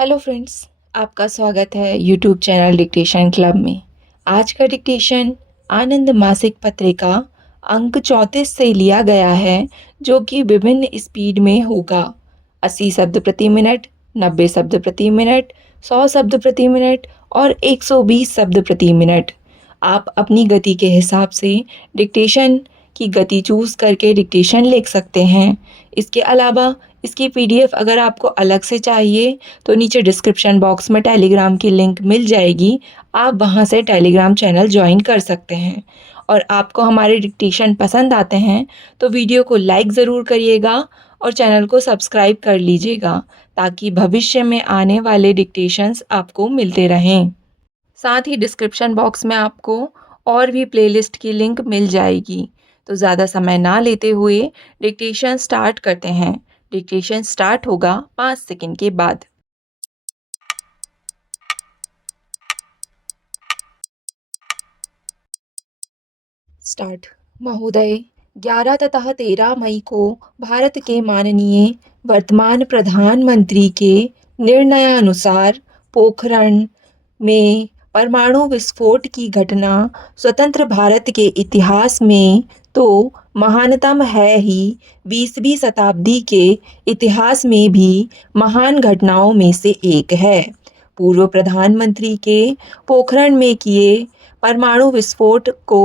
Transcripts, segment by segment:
Hello friends, आपका स्वागत है यूट्यूब चैनल डिक्टेशन क्लब में। आज का डिक्टेशन आनंद मासिक पत्रिका अंक 34 से लिया गया है, जो कि विभिन्न स्पीड में होगा। 80 शब्द प्रति मिनट, 90 शब्द प्रति मिनट, 100 शब्द प्रति मिनट और 120 शब्द प्रति मिनट। आप अपनी गति के हिसाब से डिक्टेशन की गति चूज़ करके डिक्टेशन लिख सकते हैं। इसके अलावा इसकी पीडीएफ अगर आपको अलग से चाहिए तो नीचे डिस्क्रिप्शन बॉक्स में टेलीग्राम की लिंक मिल जाएगी। आप वहां से टेलीग्राम चैनल ज्वाइन कर सकते हैं। और आपको हमारे डिक्टेशन पसंद आते हैं तो वीडियो को लाइक ज़रूर करिएगा और चैनल को सब्सक्राइब कर लीजिएगा, ताकि भविष्य में आने वाले डिक्टेशंस आपको मिलते रहें। साथ ही डिस्क्रिप्शन बॉक्स में आपको और भी प्लेलिस्ट की लिंक मिल जाएगी। तो ज़्यादा समय ना लेते हुए डिक्टेशन स्टार्ट करते हैं। डिक्टेशन स्टार्ट होगा 5 सेकंड के बाद। स्टार्ट। महोदय, 11 तथा 13 मई को भारत के माननीय वर्तमान प्रधानमंत्री के निर्णयानुसार पोखरण में परमाणु विस्फोट की घटना स्वतंत्र भारत के इतिहास में तो महानतम है ही, 20वीं शताब्दी के इतिहास में भी महान घटनाओं में से एक है। पूर्व प्रधानमंत्री के पोखरण में किए परमाणु विस्फोट को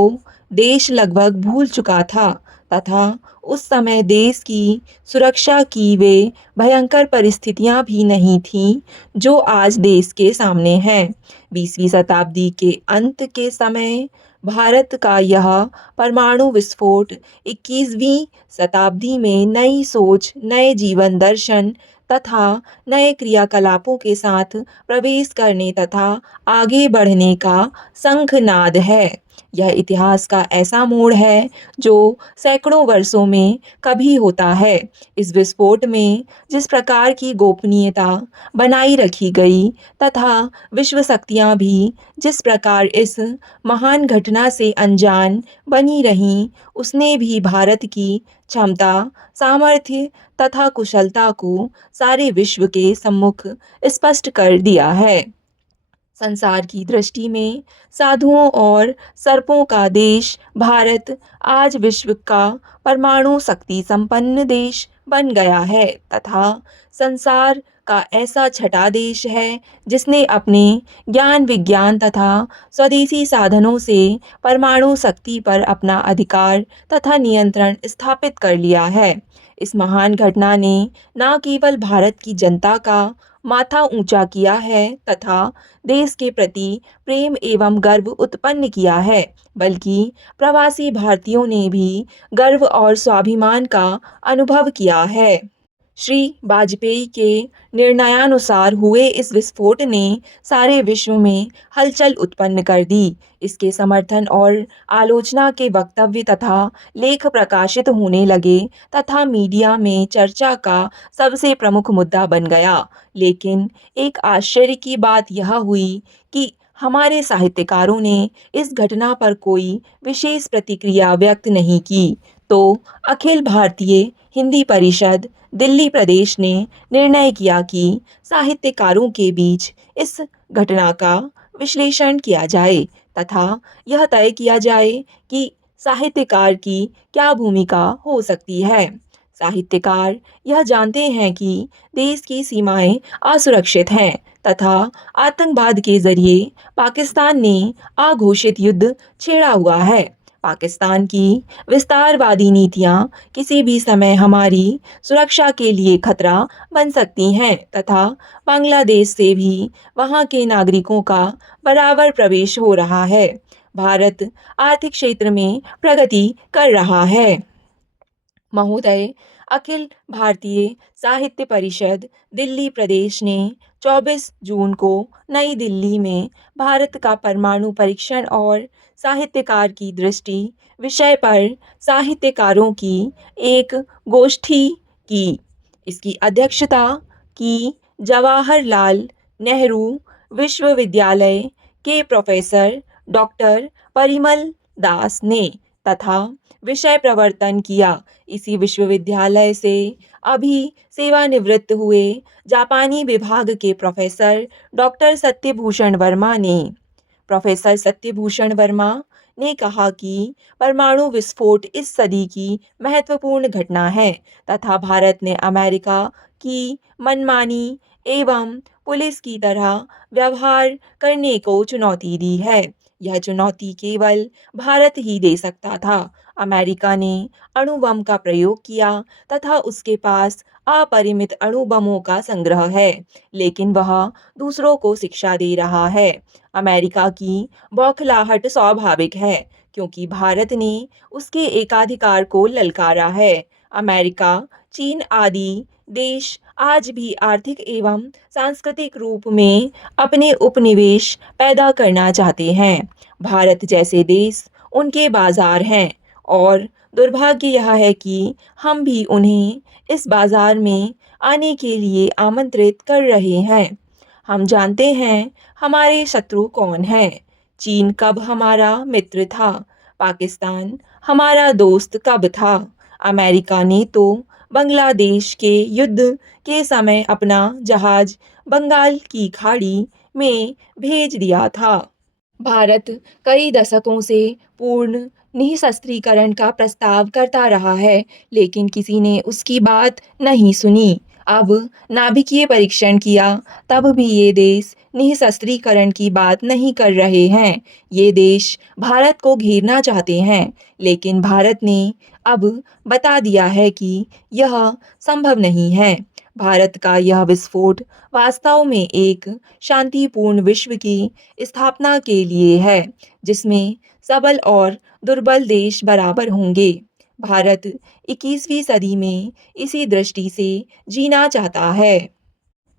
देश लगभग भूल चुका था तथा उस समय देश की सुरक्षा की वे भयंकर परिस्थितियां भी नहीं थीं जो आज देश के सामने हैं। 20वीं शताब्दी के अंत के समय भारत का यह परमाणु विस्फोट 21वीं शताब्दी में नई सोच, नए जीवन दर्शन तथा नए क्रियाकलापों के साथ प्रवेश करने तथा आगे बढ़ने का शंखनाद है। यह इतिहास का ऐसा मोड़ है जो सैकड़ों वर्षों में कभी होता है। इस विस्फोट में जिस प्रकार की गोपनीयता बनाई रखी गई तथा विश्व शक्तियां भी जिस प्रकार इस महान घटना से अनजान बनी रहीं, उसने भी भारत की क्षमता, सामर्थ्य तथा कुशलता को सारे विश्व के सम्मुख स्पष्ट कर दिया है। संसार की दृष्टि में साधुओं और सर्पों का देश भारत आज विश्व का परमाणु शक्ति संपन्न देश बन गया है तथा संसार का ऐसा छठा देश है जिसने अपने ज्ञान विज्ञान तथा स्वदेशी साधनों से परमाणु शक्ति पर अपना अधिकार तथा नियंत्रण स्थापित कर लिया है। इस महान घटना ने न केवल भारत की जनता का माथा ऊंचा किया है तथा देश के प्रति प्रेम एवं गर्व उत्पन्न किया है, बल्कि प्रवासी भारतीयों ने भी गर्व और स्वाभिमान का अनुभव किया है। श्री वाजपेयी के निर्णयानुसार हुए इस विस्फोट ने सारे विश्व में हलचल उत्पन्न कर दी। इसके समर्थन और आलोचना के वक्तव्य तथा लेख प्रकाशित होने लगे तथा मीडिया में चर्चा का सबसे प्रमुख मुद्दा बन गया। लेकिन एक आश्चर्य की बात यह हुई कि हमारे साहित्यकारों ने इस घटना पर कोई विशेष प्रतिक्रिया व्यक्त नहीं की। तो अखिल भारतीय हिंदी परिषद दिल्ली प्रदेश ने निर्णय किया कि साहित्यकारों के बीच इस घटना का विश्लेषण किया जाए तथा यह तय किया जाए कि साहित्यकार की क्या भूमिका हो सकती है। साहित्यकार यह जानते हैं कि देश की सीमाएं असुरक्षित हैं तथा आतंकवाद के जरिए पाकिस्तान ने अघोषित युद्ध छेड़ा हुआ है। पाकिस्तान की विस्तारवादी नीतियां किसी भी समय हमारी सुरक्षा के लिए खतरा बन सकती हैं तथा बांग्लादेश से भी वहां के नागरिकों का बराबर प्रवेश हो रहा है। भारत आर्थिक क्षेत्र में प्रगति कर रहा है। महोदय, अखिल भारतीय साहित्य परिषद दिल्ली प्रदेश ने 24 जून को नई दिल्ली में भारत का परमाणु परीक्षण और साहित्यकार की दृष्टि विषय पर साहित्यकारों की एक गोष्ठी की। इसकी अध्यक्षता की जवाहरलाल नेहरू विश्वविद्यालय के प्रोफेसर डॉक्टर परिमल दास ने तथा विषय प्रवर्तन किया। इसी विश्वविद्यालय से अभी सेवानिवृत्त हुए जापानी विभाग के प्रोफेसर डॉक्टर सत्यभूषण वर्मा ने। प्रोफेसर सत्यभूषण वर्मा ने कहा कि परमाणु विस्फोट इस सदी की महत्वपूर्ण घटना है तथा भारत ने अमेरिका की मनमानी एवं पुलिस की तरह व्यवहार करने को चुनौती दी है। यह चुनौती केवल भारत ही दे सकता था। अमेरिका ने अणु बम का प्रयोग किया तथा उसके पास अपरिमित अणु बमों का संग्रह है, लेकिन वह दूसरों को शिक्षा दे रहा है। अमेरिका की बौखलाहट स्वाभाविक है, क्योंकि भारत ने उसके एकाधिकार को ललकारा है। अमेरिका, चीन आदि देश आज भी आर्थिक एवं सांस्कृतिक रूप में अपने उपनिवेश पैदा करना चाहते हैं। भारत जैसे देश उनके बाजार हैं और दुर्भाग्य यह है कि हम भी उन्हें इस बाजार में आने के लिए आमंत्रित कर रहे हैं। हम जानते हैं हमारे शत्रु कौन हैं। चीन कब हमारा मित्र था, पाकिस्तान हमारा दोस्त कब था। अमेरिका ने तो बांग्लादेश के युद्ध के समय अपना जहाज बंगाल की खाड़ी में भेज दिया था। भारत कई दशकों से पूर्ण निःशस्त्रीकरण का प्रस्ताव करता रहा है, लेकिन किसी ने उसकी बात नहीं सुनी। अब नाभिकीय परीक्षण किया, तब भी ये देश निःशस्त्रीकरण की बात नहीं कर रहे हैं। ये देश भारत को घेरना चाहते हैं, लेकिन भारत ने अब बता दिया है कि यह संभव नहीं है। भारत का यह विस्फोट वास्तव में एक शांतिपूर्ण विश्व की स्थापना के लिए है, जिसमें सबल और दुर्बल देश बराबर होंगे। भारत 21वीं सदी में इसी दृष्टि से जीना चाहता है।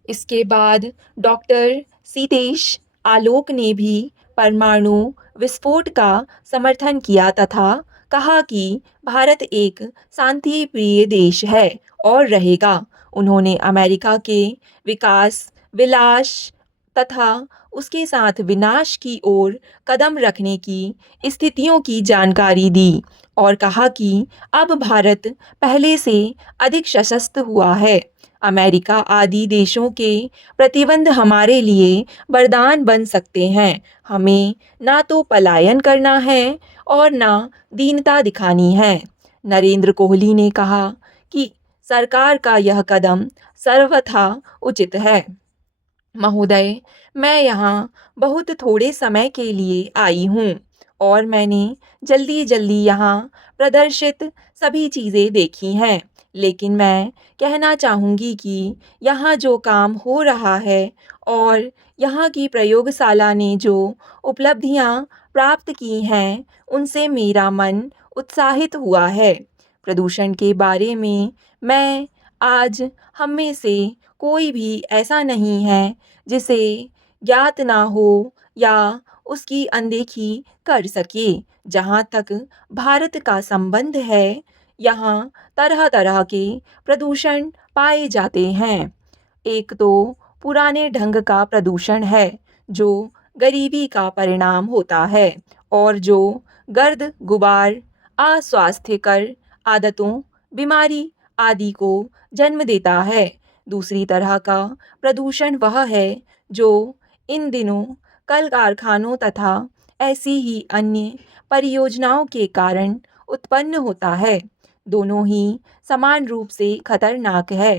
इसके बाद डॉक्टर सीतेश आलोक ने भी परमाणु विस्फोट का समर्थन किया तथा कहा कि भारत एक शांति प्रिय देश है और रहेगा। उन्होंने अमेरिका के विकास, विलास तथा उसके साथ विनाश की ओर कदम रखने की स्थितियों की जानकारी दी और कहा कि अब भारत पहले से अधिक सशक्त हुआ है। अमेरिका आदि देशों के प्रतिबंध हमारे लिए वरदान बन सकते हैं। हमें ना तो पलायन करना है और ना दीनता दिखानी है। नरेंद्र कोहली ने कहा कि सरकार का यह कदम सर्वथा उचित है। महोदय, मैं यहाँ बहुत थोड़े समय के लिए आई हूँ और मैंने जल्दी यहाँ प्रदर्शित सभी चीज़ें देखी हैं, लेकिन मैं कहना चाहूँगी कि यहाँ जो काम हो रहा है और यहाँ की प्रयोगशाला ने जो उपलब्धियाँ प्राप्त की हैं, उनसे मेरा मन उत्साहित हुआ है। प्रदूषण के बारे में मैं आज हम में से कोई भी ऐसा नहीं है जिसे ज्ञात ना हो या उसकी अनदेखी कर सके। जहाँ तक भारत का संबंध है, यहाँ तरह तरह के प्रदूषण पाए जाते हैं। एक तो पुराने ढंग का प्रदूषण है, जो गरीबी का परिणाम होता है और जो गर्द गुबार, अस्वास्थ्यकर आदतों, बीमारी आदि को जन्म देता है। दूसरी तरह का प्रदूषण वह है जो इन दिनों कल कारखानों तथा ऐसी ही अन्य परियोजनाओं के कारण उत्पन्न होता है। दोनों ही समान रूप से खतरनाक है।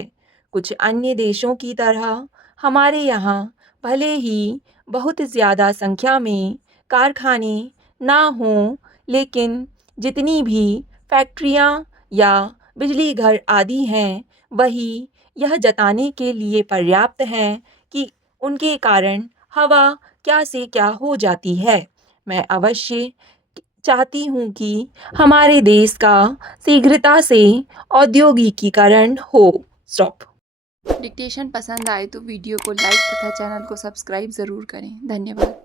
कुछ अन्य देशों की तरह हमारे यहाँ भले ही बहुत ज़्यादा संख्या में कारखाने ना हों, लेकिन जितनी भी फैक्ट्रियाँ या बिजली घर आदि हैं, वही यह जताने के लिए पर्याप्त हैं कि उनके कारण हवा क्या से क्या हो जाती है। मैं अवश्य चाहती हूँ कि हमारे देश का शीघ्रता से औद्योगिकीकरण हो। स्टॉप। डिक्टेशन पसंद आए तो वीडियो को लाइक तथा चैनल को सब्सक्राइब ज़रूर करें। धन्यवाद।